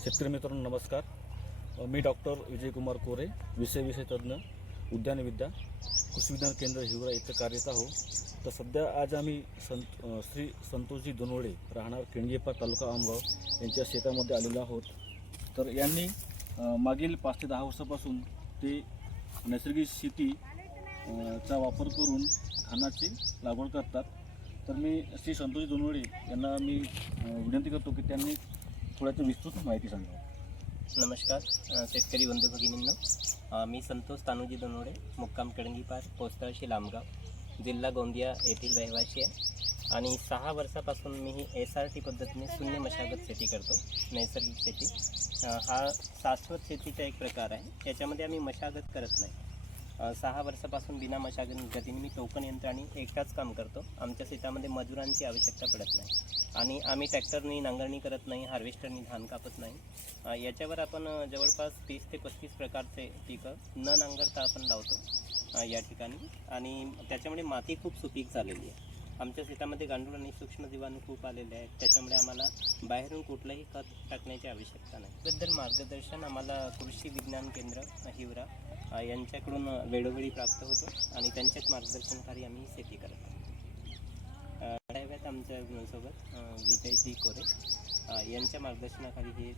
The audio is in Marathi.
शेतकरी मित्रांनो नमस्कार. मी डॉक्टर विजयकुमार कोरे, विषय तज्ज्ञ, उद्यानविद्या, कृषी विज्ञान केंद्र हिवरा इथं कार्यरत आहोत. तर सध्या आज आम्ही श्री संतोषजी दोनवडे राहणार केणगेपार तालुका आमगाव यांच्या शेतामध्ये आलेलो आहोत. तर यांनी मागील 5 ते 10 वर्षापासून ते नैसर्गिक शेती चा वापर करून धानाची लागवड करतात. तर मी श्री संतोषजी दोनवडे यांना मी विनंती करतो की त्यांनी थोड्याची विस्तृत माहिती सांगा. नमस्कार शेतकरी बंधू भगिनींनो, मी संतोष तानुजी दोनवडे, मुक्काम केणगीपार, पोस्ट तहसील आमगाव, जिल्हा गोंदिया येथील रहिवासी आहे. आणि 6 वर्षापासून मी ही SRT पद्धतीने शून्य मशागत शेती करतो. नैसर्गिक शेती हा शाश्वत शेतीचा एक प्रकार आहे. त्याच्यामध्ये आम्ही मशागत करत नाही. 6 वर्षापासून बिना मशागत गतीने मी टोकन यंत्राने एकटाच काम करतो. आमच्या शेतामध्ये मजुरांची आवश्यकता पडत नाही आणि आम्ही ट्रॅक्टरनी नांगरणी करत नाही, हार्वेस्टरनी धान कापत नाही. याच्यावर आपण जवळपास 30 ते 35 प्रकारचे पिकं न नांगरता आपण लावतो या ठिकाणी. आणि त्याच्यामुळे माती खूप सुपीक झालेली आहे. आमच्या शेतामध्ये गांडूळ आणि सूक्ष्म जीवाणू खूप आलेले आहेत. त्याच्यामुळे आम्हाला बाहेरून कुठलंही खत टाकण्याची आवश्यकता नाही. बद्दल मार्गदर्शन आम्हाला कृषी विज्ञान केंद्र हिवरा यांच्याकडून वेळोवेळी प्राप्त होतो आणि त्यांच्याच मार्गदर्शनाखाली आम्ही शेती करतो. आमच्या सोबत विजयजी कोरे यांच्या मार्गदर्शनाखाली हे